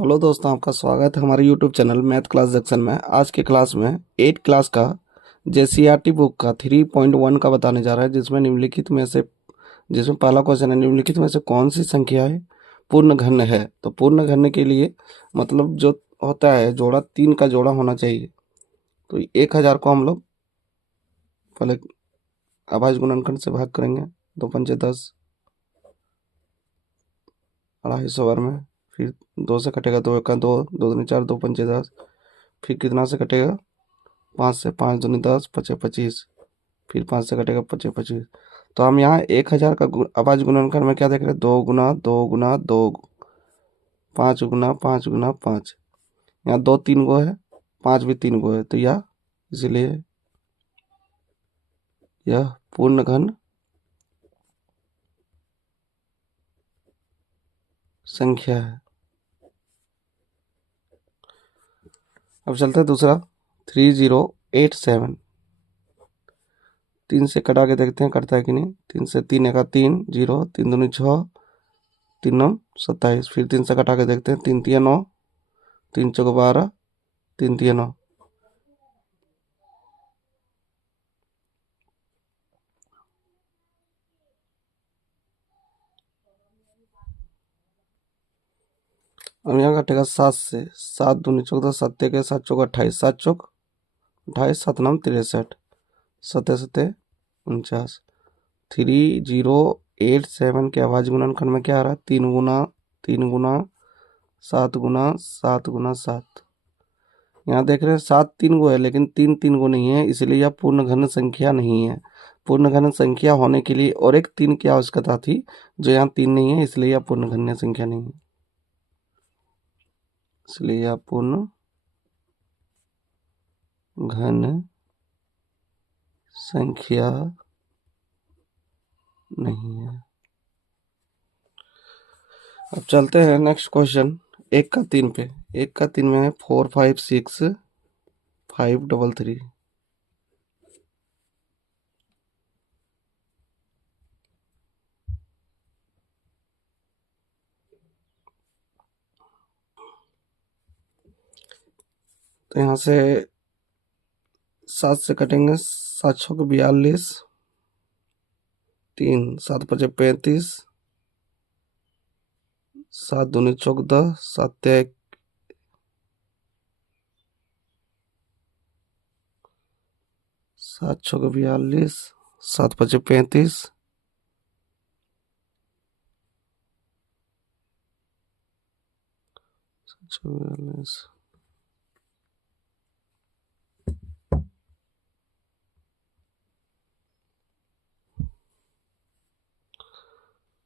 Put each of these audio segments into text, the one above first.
Hello दोस्तों, आपका स्वागत है हमारे YouTube channel math class junction में। आज के क्लास में 8 क्लास का जेसीईआरटी बुक का 3.1 का बताने जा रहा है, जिसमें पहला क्वेश्चन है, निम्नलिखित में से कौन सी संख्या है पूर्ण घन है। तो पूर्ण घन के लिए मतलब जो होता है जोड़ा, 3 का जोड़ा होना चाहिए। तो 1000 को हम लोग पहले अभाज्य गुणनखंड से भाग करेंगे। 2 पंचे 10, 250 बार में। फिर 2 से कटेगा, 2 एका 2, 2 दूनी 4, 2 पंचे 10। फिर कितना से कटेगा, 5 से, 5 दूनी 10, 5 25। फिर 5 से कटेगा, 25 25। तो हम यहाँ 1000 का अभाज्य गुणनखंड में क्या देख रहे हैं, 2 गुना 2 गुना 2, 5 गुना 5 गुना 5। यहाँ 2 3 गो है, 5 भी 3 गो है, तो यह इसलिए यह पूर्ण घन संख्या है। अब चलते हैं दूसरा, 3087। 3 से कटा के देखते हैं करता है कि नहीं। 3 से 3 एका 3, 0, 3 दूनी 6, 3 9 27। फिर 3 से कटा के देखते हैं, 3 3 9, 3 चौक 12, 3 3 9। और यहाँ कटेगा 7 से, 7 दूनी 14, 7 के 7 चौक 28, 7 चौक 28, 7 9 63, 7 7 49। 3087 के अभाज्य गुणनखंड में क्या आ रहा है, 3 गुना 3 गुना 7 गुना 7 गुना 7। यहाँ देख रहे हैं 7 3 गो है, लेकिन 3 3 गो नहीं है, इसलिए यह पूर्ण घन संख्या नहीं है। पूर्ण घन संख्या होने के लिए और एक 3 की आवश्यकता थी, जो यहाँ 3 नहीं है, इसलिए यह पूर्ण घन संख्या नहीं है। इसलिए यह पूर्ण घन संख्या नहीं है। अब चलते हैं नेक्स्ट क्वेश्चन, 1 का 3 पे। 1 का 3 में है 4 5 6 5 3 3। तो यहाँ से 7 से कटेंगे, 7 6 42, 3 7 5 35, 7 दूनी 14, 7 7 6 42, 7 5 35, 42,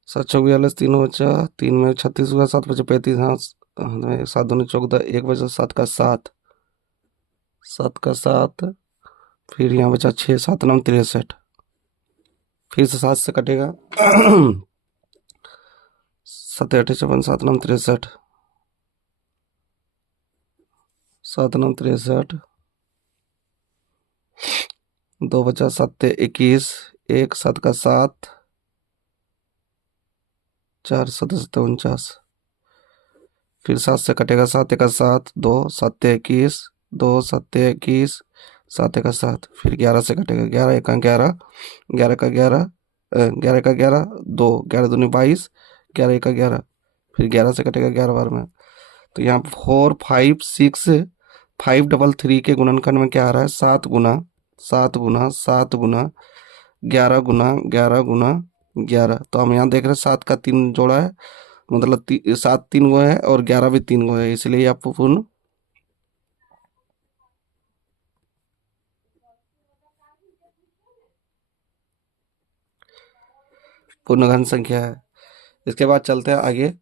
7 6 42, 3 बचा, 3 में 36 हुआ, 7 5 35। हाँ, 7 दूनी 14, 1 बचा, 7 का 7, 7 का 7। फिर यहाँ बचा 6, 7 9 63। फिर से 7 से कटेगा, 7 8 56, 7 9 63, 7 9 63। 2 बचा, 7 21, 1 7 का 7, 4 7 7 49। फिर 7 से कटेगा, 7 1 7, 2 7 21, 2 7 21, 7 1 7। फिर 11 से कटेगा, 11 1 11, 11 का 11, 11 का 11, 2 11 दूनी 22, 11 1 11। फिर 11 से कटेगा 11 बार में। तो यहाँ 4 5 6 5 3 3 के गुणनखंड में क्या आ रहा है, 7 गुना 7 गुना 7 गुना 11 गुना 11 गुना 11। तो हम यहाँ देख रहे हैं 7 का 3 जोड़ा है, मतलब 7 3 गो है और 11 भी 3 गो है, इसलिए आपको पूर्ण घन संख्या है। इसके बाद चलते हैं आगे,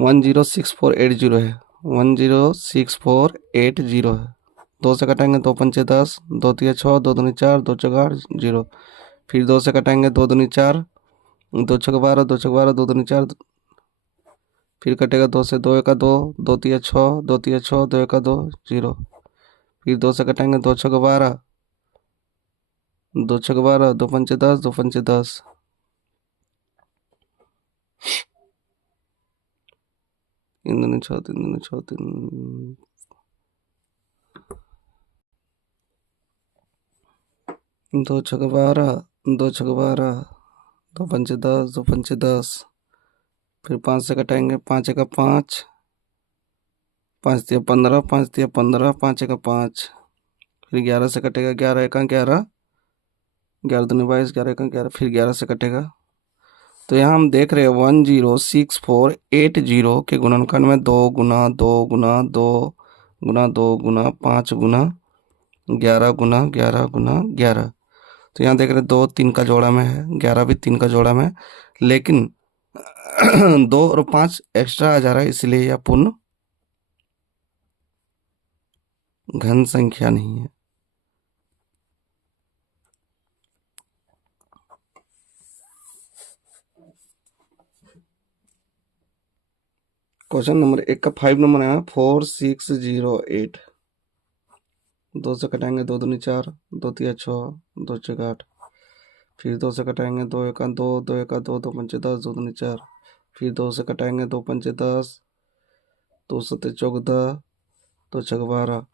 106480 है, 106480 है। 2 से कटेंगे, 2 पंचे 10, 2 तिया 6, 2 दूनी 4, 2 चौक 8, 0। फिर 2 से कटेंगे, 2 दूनी 4, 2 छक 12, 2 छक 12, 2 दूनी 4। फिर कटेगा 2 से, 2 एका 2, 2 तिया 6, 2 तिया 6, 2 एका 2, 0। फिर 2 से कटेंगे, 2 छक 12, 2 छक 12, 2 पंचे 10, 2 पंचे 10। तीन दूनी छः, तीन दूनी छः, तीन, दो छः 12, दो छः 12, दो पंचे 10, दो पंचे 10, फिर 5 से कटाएंगे, 5 का 5, 5 दिया 15, 5 दिया 15, 5 का 5, फिर 11 से कटेगा, 11 1 11, 11 दूनी 22, 11 1 11, फिर 11 से कटेगा। तो यहाँ हम देख रहे हैं 106480 के गुणनखंड में 2 गुना 2 गुना 2 गुना 2 गुना 5 गुना 11 गुना 11 गुना 11। तो यहाँ देख रहे हैं 2 3 का जोड़ा में है, 11 भी 3 का जोड़ा में है, लेकिन 2 और 5 एक्स्ट्रा आ जा रहा है, इसलिए यह पूर्ण घन संख्या नहीं है। क्वेश्चन नंबर 1 का 5 नंबर है 4608। 2 से कटाएंगे, 2 दूनी 4, 2 तिया 6, 2 छः 8, फिर 2 से कटाएंगे, 2 1 2, 2 1 2, 2 पंचे 10, 2 दूनी 4, फिर 2 से कटाएंगे, 2 पंचे 10, 2 सत्ते 14, 2 छः 12,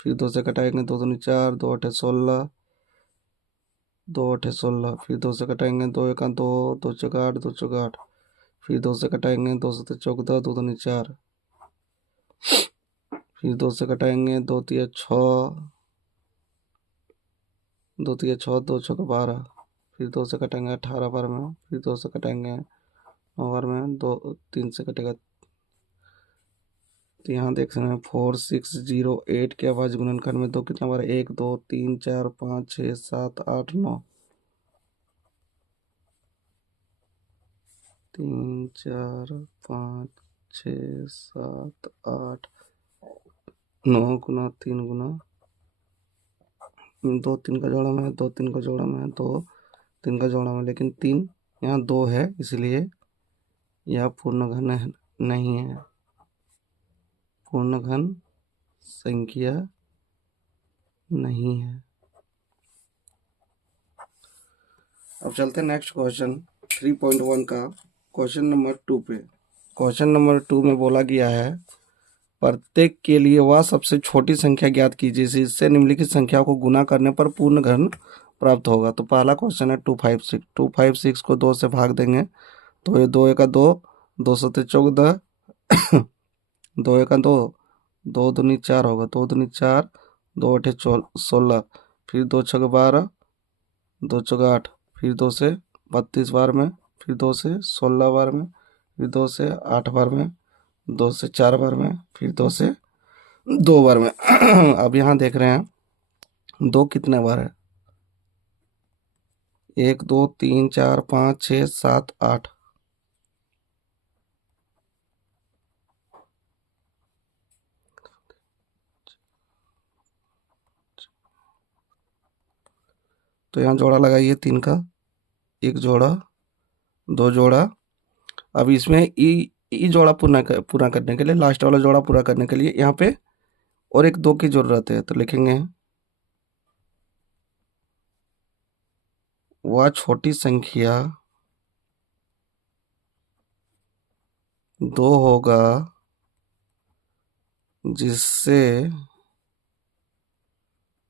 फिर 2 से कटाएंगे, 2 दूनी 4, 2 8 16, 2 8 16, फिर 2 से कटाएंगे, 2 1 2, 2 छः 8, 2 छः 8, फिर 2 से कटाएंगे, 2 सत्ते 14, 2 दूनी 4, फिर 2 से कटाएंगे, 2 तिया 6, 2 तिया 6, 2 छः 12, फिर 2 से कटेंगे 18 बार में, फिर 2 से कटेंगे 9 बार में, 2 3 से कटेगा। तो यहाँ देख सकते हैं 4608 के अभाज्य गुणनखंड में 2 कितना बार, 1 2 3 4 5 6 7 8 9, 3 4 5 6 7 8 9 गुना 3 गुना 2 3 का जोड़ा में है, 2 3 का जोड़ा में है, 2 3 का जोड़ा में, लेकिन 3 यहाँ 2 है, इसलिए यह पूर्ण घन नहीं है, पूर्ण घन संख्या नहीं है। अब चलते हैं नेक्स्ट क्वेश्चन 3.1 का क्वेश्चन नंबर 2 पे। क्वेश्चन नंबर 2 में बोला गया है प्रत्येक के लिए वह सबसे छोटी संख्या ज्ञात कीजिए जिससे निम्नलिखित संख्या को गुना करने पर पूर्ण घन प्राप्त होगा। तो पहला क्वेश्चन है 256। 256 को 2 से भाग देंगे, तो ये 2 1 2, 2 7 14, 2 1 2, 2 दूनी 4 होगा, 2 दूनी 4, 2 8 16, फिर 2 6 12, 2 6 8, फिर 2 से 32 बार में, फिर 2 से 16 बार में, फिर 2 से 8 बार में, 2 से 4 बार में, फिर 2 से 2 बार में। अब यहाँ देख रहे हैं 2 कितने बार है, 1 2 3 4 5 6 7 8। तो यहाँ जोड़ा लगाइए 3 का, 1 जोड़ा, 2 जोड़ा। अब इसमें ई जोड़ा पूरा करने के लिए, लास्ट वाला जोड़ा पूरा करने के लिए यहाँ पे और एक 2 की जरूरत है, तो लिखेंगे वह छोटी संख्या 2 होगा जिससे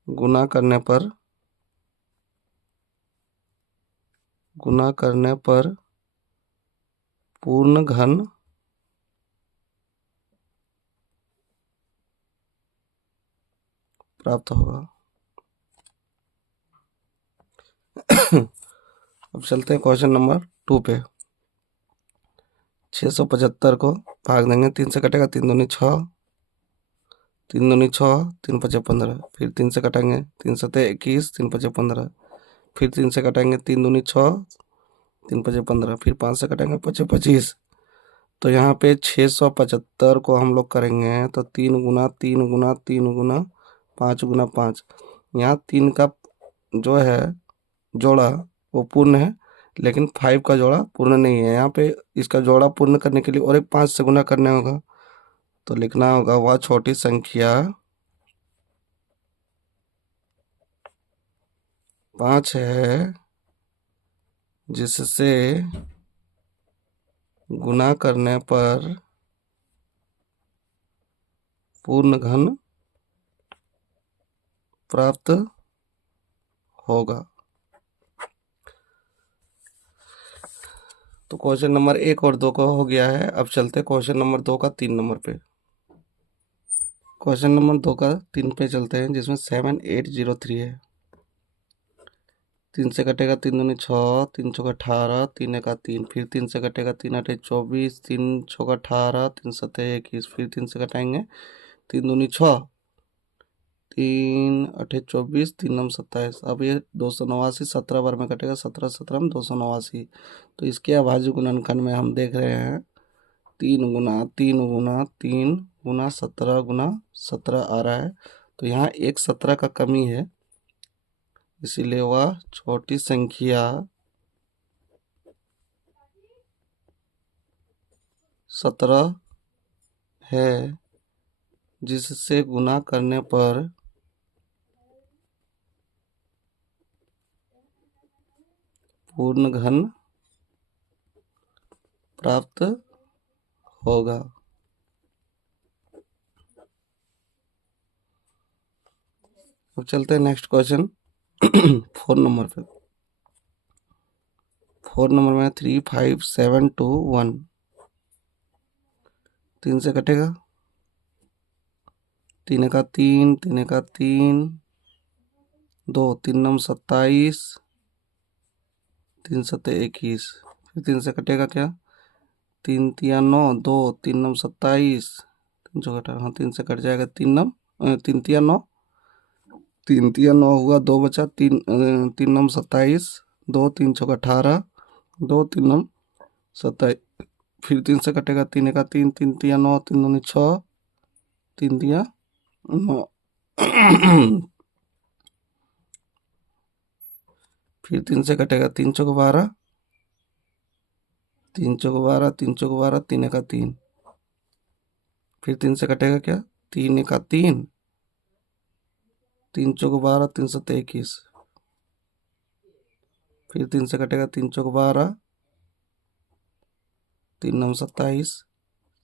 गुना करने पर पूर्ण घन प्राप्त होगा। अब चलते हैं क्वेश्चन नंबर 2 पे। 675 को भाग देंगे, 3 से कटेगा, 3 दूनी 6, 3 दूनी 6, 3 5 15, फिर 3 से कटेंगे, 3 7 21, 3 5 15, फिर 3 से कटेंगे, 3 दूनी 6, 3 5 15, फिर 5 से कटेंगे, 5 25। तो यहाँ पे 675 को हम लोग करेंगे तो 3 गुना 3 गुना 3 गुना 5 गुना 5। यहाँ 3 का जो है जोड़ा वो पूर्ण है, लेकिन 5 का जोड़ा पूर्ण नहीं है। यहाँ पे इसका जोड़ा पूर्ण करने के लिए और एक 5 से गुना करना होगा, तो लिखना होगा वह छोटी संख्या 5 है जिससे गुना करने पर पूर्ण घन प्राप्त होगा। तो क्वेश्चन नंबर 1 और 2 का हो गया है। अब चलते क्वेश्चन नंबर 2 का 3 नंबर पे। क्वेश्चन नंबर 2 का 3 पे चलते हैं, जिसमें 7803 है। 3 से कटेगा 3 दूनी 6, 3 चौका 18, 3 एका 3, फिर 3 से कटेगा 3 आठे 24, 3 चौका 18, 3 सत्ते 21, फिर 3 से कटाएंगे 3 दूनी 6, 3 अठे 24, 3 नम 27। अब ये 289 17 बार में कटेगा, 17 17 में 289। तो इसके अभाज्य गुणनखंड में हम देख रहे हैं 3 गुना 3 गुना 3 गुना 17 गुना 17 आ रहा है। तो यहाँ एक 17 का कमी है, इसीलिए वह छोटी संख्या 17 है, जिससे गुना करने पर पूर्ण घन प्राप्त होगा। अब चलते हैं नेक्स्ट क्वेश्चन 4 नंबर पे। 4 नंबर में 3 5 7 2 1। 3 से कटेगा 3 का 3, 3 का 3, 2 3 नम 27, 3 सत्ते 21, फिर 3 से कटेगा क्या, 3 तिया 9, 2 3 नम 27, 3 चौका 18, हाँ 3 से कट जाएगा 3 तिया 9, 3 तिया 9 हुआ, 2 बचा, 3 नम 27, 2 3 चौका 18, 2 3 नम 27, फिर 3 से कटेगा 3 का 3, 3 तिया 9, 3 दूनी 6, 3 तिया 9 फिर 3 से कटेगा 3 चौक 12, 3 चौक 12, 3 चौक 12, 3 का 3, फिर 3 से कटेगा क्या, 3 का 3, 3 चौक 12, 3 सत्ते 21, फिर 3 से कटेगा 3 चौक 12, 3 नम 27,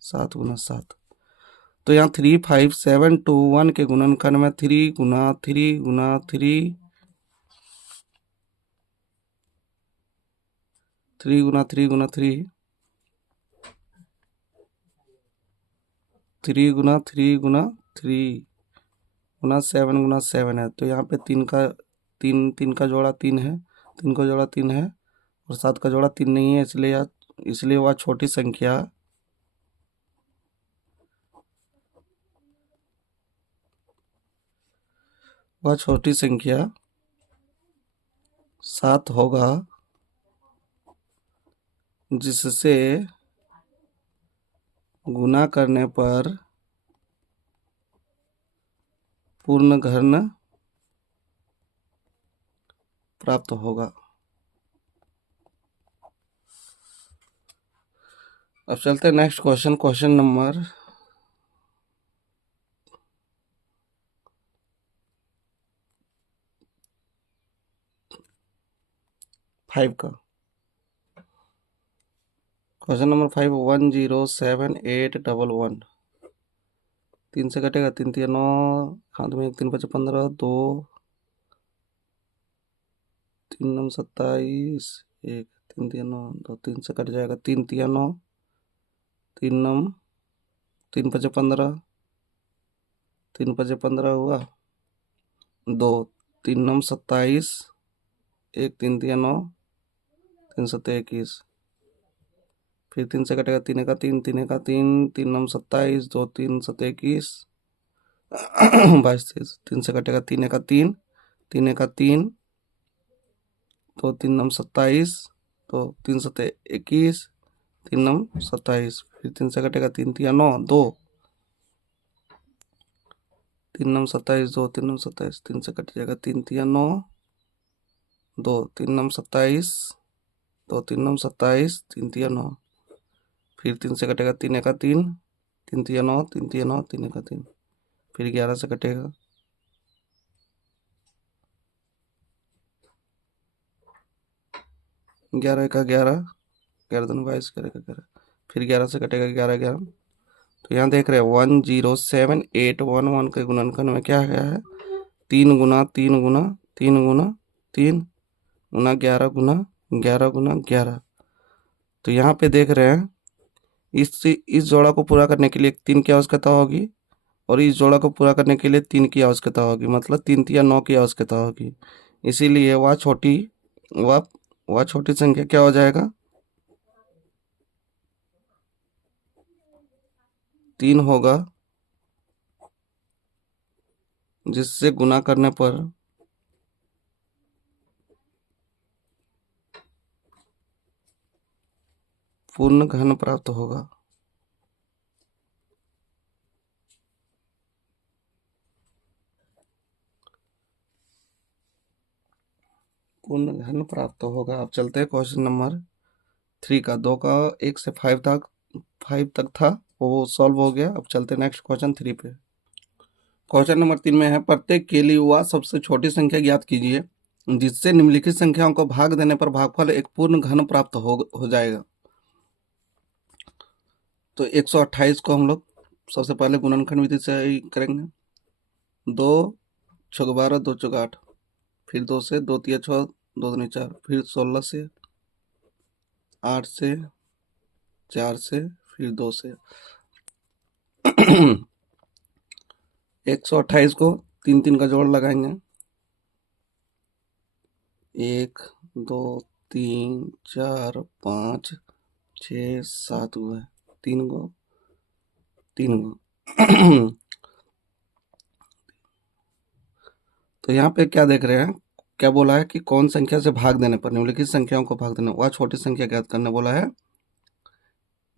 7 गुना 7। तो यहाँ 3 5 7 2 1 के गुणनखंड में 3 गुना 3 गुना 3, 3 गुना 3 गुना 3, 3 गुना 3 गुना 3 गुना 7 गुना 7 है। तो यहाँ पे 3 का जोड़ा 3 है, 3 का जोड़ा 3 है, और 7 का जोड़ा 3 नहीं है, इसलिए वह छोटी संख्या वह छोटी संख्या 7 होगा, जिससे गुना करने पर पूर्ण घन प्राप्त होगा। अब चलते हैं नेक्स्ट क्वेश्चन, क्वेश्चन नंबर 5 का। Question number 5 107811। 3 से कटेगा 3 तिया 9, हाथ में 1 3 5 15, 2 3 नम 27, 1 3 तिया 9, 2 3 से कट जाएगा 3 तिया 9, 3 नम 3 5 15, 3 5 15 हुआ, 2 3 नम 27, 1 3 तिया 9, 3 सत्ते 21, फिर 3 से कटेगा 3 का 3, 3 का 3, 3 नम 27, 2 3 सत्ते 21, 22 23, 3 से कटेगा 3 का 3, 3 का 3, 2 3 नम 27, तो 3 सत्ते 21, 3 नम 27, फिर 3 से कटेगा 3 तिया 9, 2 3 नम 27, 2 3 नम 27, 3 से कट जाएगा 3 तिया 9, 2 3 नम 27, 2 3 नम 27, 3 तिया 9, फिर 3 से कटेगा 3 का 3, 3 तिया 9, 3 तिया 9, 3 का 3, फिर 11 से कटेगा 11 का 11, 11 दूनी 22, 11 का 11, फिर 11 से कटेगा 11 11, तो यहाँ देख रहे हैं 107,811 के गुणनखंड में क्या है, 3 गुना 3 गुना 3 गुना 3 गुना 11 गुना 11। तो यहाँ पे देख रहे हैं इस जोड़ा को पूरा करने के लिए 3 की आवश्यकता होगी और इस जोड़ा को पूरा करने के लिए 3 की आवश्यकता होगी, मतलब 3 या 9 की आवश्यकता होगी। इसीलिए वह छोटी संख्या क्या हो जाएगा, 3 होगा, जिससे गुना करने पर पूर्ण घन प्राप्त होगा। पूर्ण घन प्राप्त होगा। अब चलते हैं क्वेश्चन नंबर 3 का। 2 का 1 से 5 तक था, वो सॉल्व हो गया। अब चलते हैं नेक्स्ट क्वेश्चन 3 पे। क्वेश्चन नंबर 3 में है, प्रत्येक के लिए वह सबसे छोटी संख्या ज्ञात कीजिए जिससे निम्नलिखित संख्याओं को भाग देने पर भागफल एक पूर्ण घन प्राप्त हो जाएगा। तो 128 को हम लोग सबसे पहले गुणनखंड विधि से ही करेंगे। 2 छक 12, 2 चौक 8, फिर 2 से, 2 तिया 6, 2 दूनी 4, फिर 16 से, 8 से, 4 से, फिर 2 से। 128 को 3 का जोड़ लगाएंगे, 1 2 3 4 5 6 7 हुआ है, 3 को। तो यहाँ पे क्या देख रहे हैं, क्या बोला है कि कौन संख्या से भाग देने पर, निम्नलिखित संख्याओं को भाग देने, वह छोटी संख्या ज्ञात करने बोला है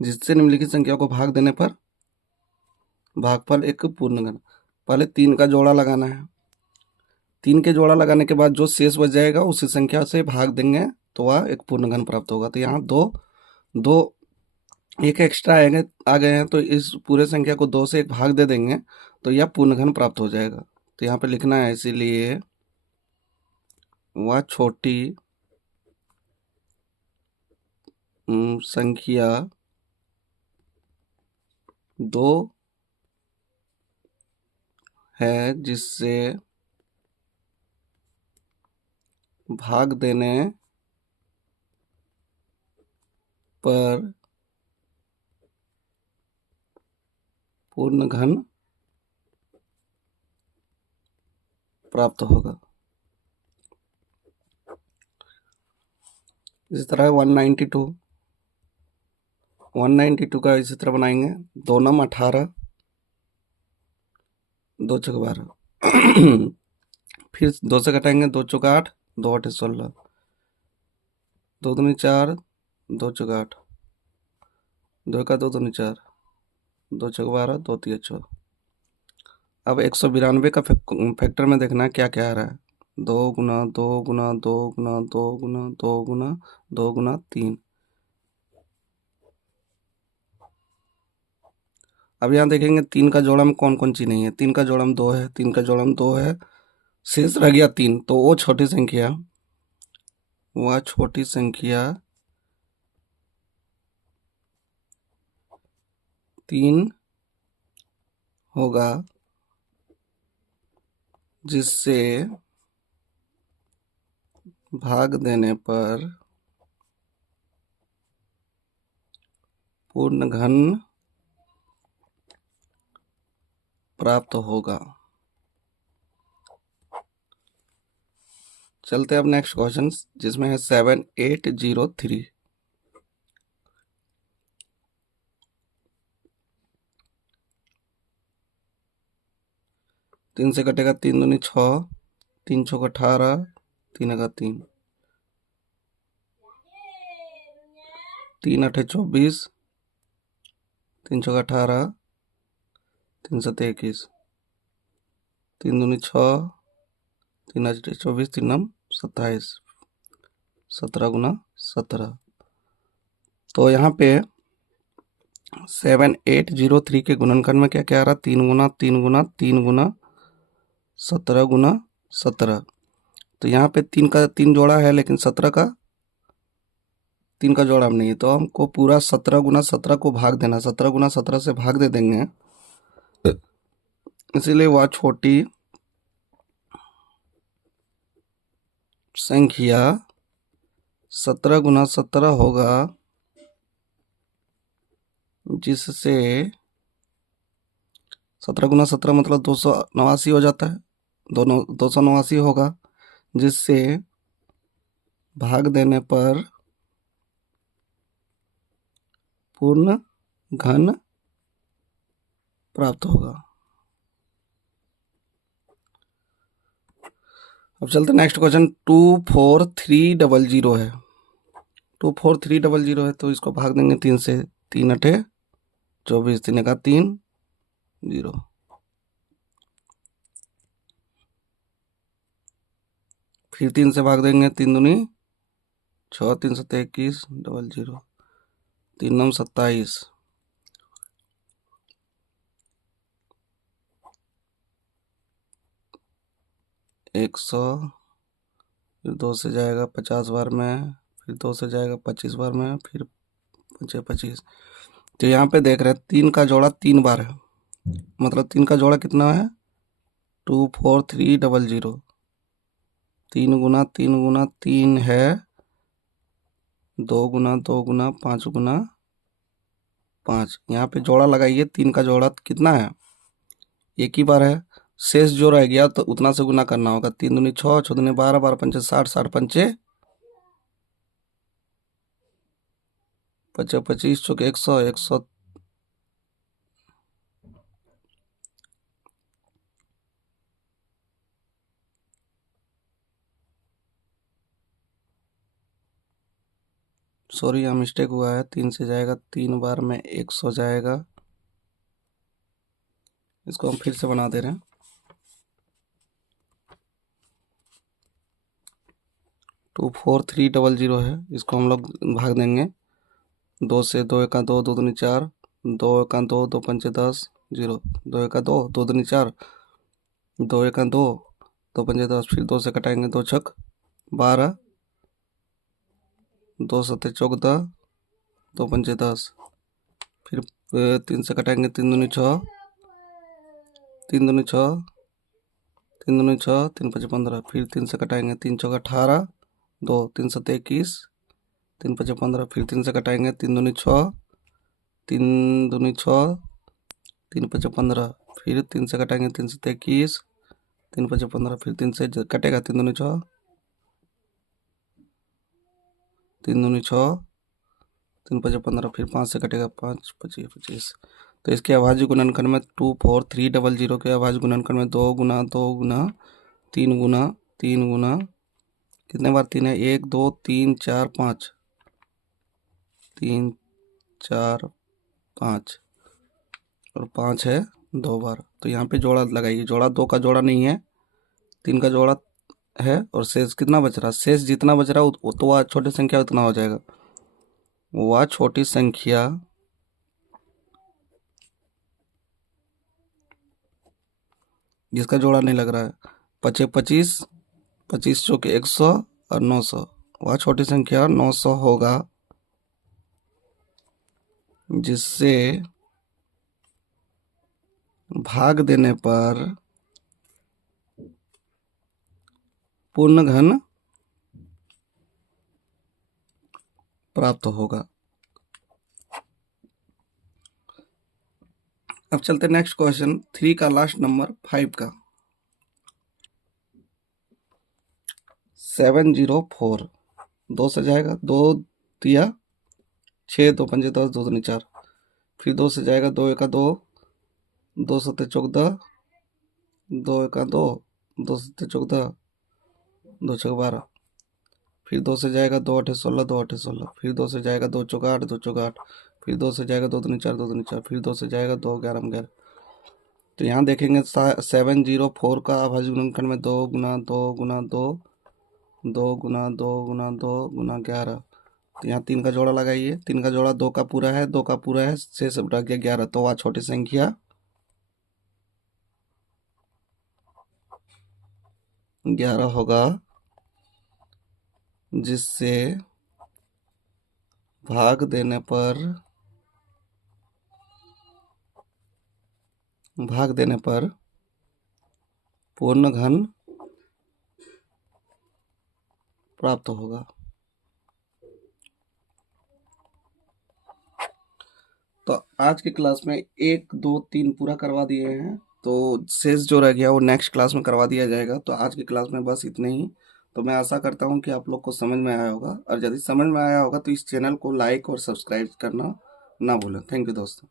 जिससे निम्नलिखित संख्या को भाग देने पर भागफल एक पूर्ण घन। पहले 3 का जोड़ा लगाना है, 3 के जोड़ा लगाने के बाद जो शेष बच जाएगा उसी संख्या से भाग देंगे तो वह एक पूर्ण घन प्राप्त होगा। तो यहाँ दो एक एक्स्ट्रा आ गए हैं, तो इस पूरे संख्या को 2 से एक भाग दे देंगे तो यह पूर्ण घन प्राप्त हो जाएगा। तो यहाँ पे लिखना है, इसीलिए वह छोटी संख्या 2 है जिससे भाग देने पर पूर्ण घन प्राप्त होगा। इसी तरह 192 का इसी तरह बनाएंगे। 2 नम 18, 2 चौक 12, फिर 2 से घटाएंगे, 2 चौक 8, 2 8 16, 2 दूनी 4, 2 चौक 8, 2 का 2 दूनी 4, 2 चौक 12, 2 तिया 6। अब 192 का फैक्टर में देखना है क्या क्या आ रहा है, 2 गुना 2 गुना 2 गुना 2 गुना 2 गुना 2 गुना 3। अब यहाँ देखेंगे 3 का जोड़ा में कौन कौन चीज नहीं है। 3 का जोड़ा में 2 है, 3 का जोड़ा में 2 है, शेष रह गया 3। तो वो छोटी संख्या 3 होगा जिससे भाग देने पर पूर्ण घन प्राप्त होगा। चलते हैं अब नेक्स्ट क्वेश्चन जिसमें है 7803। 3 से कटेगा, 3 दूनी 6, 3 छक 18, 3 का 3, 3 8 24, 3 छक 18, 3 7 21, 3 दूनी 6, 3 8 24, 3 9 27, 17 गुना 17। तो यहाँ पे 7803 के गुणनखंड में क्या क्या आ रहा, 3 गुना 3 गुना 3 गुना 17 गुना 17। तो यहाँ पे 3 का 3 जोड़ा है, लेकिन 17 का तीन का जोड़ा नहीं है, तो हमको पूरा 17 गुना 17 को भाग देना, 17 गुना 17 से भाग दे देंगे, इसीलिए वह छोटी संख्या 17 गुना 17 होगा, जिससे 17 गुना 17 मतलब 289 हो जाता है, दोनों 289 होगा, जिससे भाग देने पर पूर्ण घन प्राप्त होगा। अब चलते नेक्स्ट क्वेश्चन। 24300 है, 24300 है, तो इसको भाग देंगे 3 से, 3 अठे 24, 3 का 3 0, फिर 3 से भाग देंगे, 3 दूनी 6, 3 सत्ते 21, 00, 3 9 27, 100, फिर 2 से जाएगा 50 बार में, फिर 2 से जाएगा 25 बार में, फिर 25। तो यहाँ पे देख रहे हैं 3 का जोड़ा 3 बार है, मतलब 3 का जोड़ा कितना है, 24300, 3 गुना 3 गुना 3 है, 2 गुना 2 गुना 5 गुना 5। यहाँ पे जोड़ा लगाइए, 3 का जोड़ा कितना है, एक ही बार है, शेष जो रह गया तो उतना से गुना करना होगा, 3 दूनी 6, 6 दूनी 12, 12 पंचे 60, 60 पंचे 25, 25 चौके 100, 100, सॉरी यहाँ मिस्टेक हुआ है, 3 से जाएगा 3 बार में 100 जाएगा, इसको हम फिर से बना दे रहे हैं। 24300 है, इसको हम लोग भाग देंगे 2 से, 2 एका 2, 2 दूनी 4, 2 एका 2, 2 पंचे 10, 0, 2 एका 2, 2 दूनी 4, 2 एका 2, 2 पंचे 10, फिर 2 से कटाएंगे, 2 छक 12, 2 सत्ते 14, 2 पंचे 10, फिर 3 से कटाएंगे, 3 दूनी 6, 3 दूनी 6, 3 दूनी 6, 3 पंचे 15, फिर 3 से कटाएंगे, 3 चौका 18, 2 3 सत्ते 21, 3 पंचे 15, फिर 3 से कटाएंगे, 3 दूनी 6, 3 दूनी 6, 3 पंचे 15, फिर 3 से कटाएंगे, 3 सत्ते 21, 3 पंचे 15, फिर 3 से कटेगा, 3 दूनी 6, 3 दूनी 6, 3 पंचे 15, फिर 5 से कटेगा, 5 25 25। तो इसके अभाज्य गुणनखंड में 24300 के अभाज्य गुणनखंड में 2 गुना 2 गुना 3 गुना 3 गुना, कितने बार 3 है, 1 2 3 4 5, 3 4 5 और 5 है 2 बार। तो यहाँ पे जोड़ा लगाइए, जोड़ा 2 का जोड़ा नहीं है, 3 का जोड़ा है, और शेष कितना बच रहा, शेष जितना बच रहा है तो वह छोटी संख्या उतना हो जाएगा, वह छोटी संख्या जिसका जोड़ा नहीं लग रहा है, 25 25, 25 चौके 100 और 900, वह छोटी संख्या 900 होगा, जिससे भाग देने पर पूर्ण घन प्राप्त होगा। अब चलते नेक्स्ट क्वेश्चन 3 का लास्ट नंबर 5 का। 704, 2 से जाएगा, 2 दिया 6, 2 पंजे 10, 2 दूनी 4, फिर 2 से जाएगा, 2 एका 2, 2 सत्ते 14, 2 एका 2, 2 सत्ते 14, 2 छक 12, फिर 2 से जाएगा, 2 अठे 16, 2 अठे 16, फिर 2 से जाएगा, 2 चौका 8, 2 चौका 8, फिर 2 से जाएगा, 2 दूनी 4, 2 दूनी 4, फिर 2 से जाएगा, 2 11 11। तो यहाँ देखेंगे 704 का अभाज्य गुणनखंड में 2 गुना 2 गुना 2, 2 गुना 2 गुना 2 गुना 11। तो यहाँ 3 का जोड़ा लगाइए, 3 का जोड़ा 2 का पूरा है, 2 का पूरा है, शेष रह गया 11, तो वह छोटी संख्या 11 होगा, जिससे भाग देने पर पूर्ण घन प्राप्त होगा। तो आज की क्लास में 1 2 3 पूरा करवा दिए हैं, तो शेष जो रह गया वो नेक्स्ट क्लास में करवा दिया जाएगा। तो आज की क्लास में बस इतने ही। तो मैं आशा करता हूँ कि आप लोग को समझ में आया होगा, और यदि समझ में आया होगा तो इस चैनल को लाइक और सब्सक्राइब करना ना भूलें। थैंक यू दोस्तों।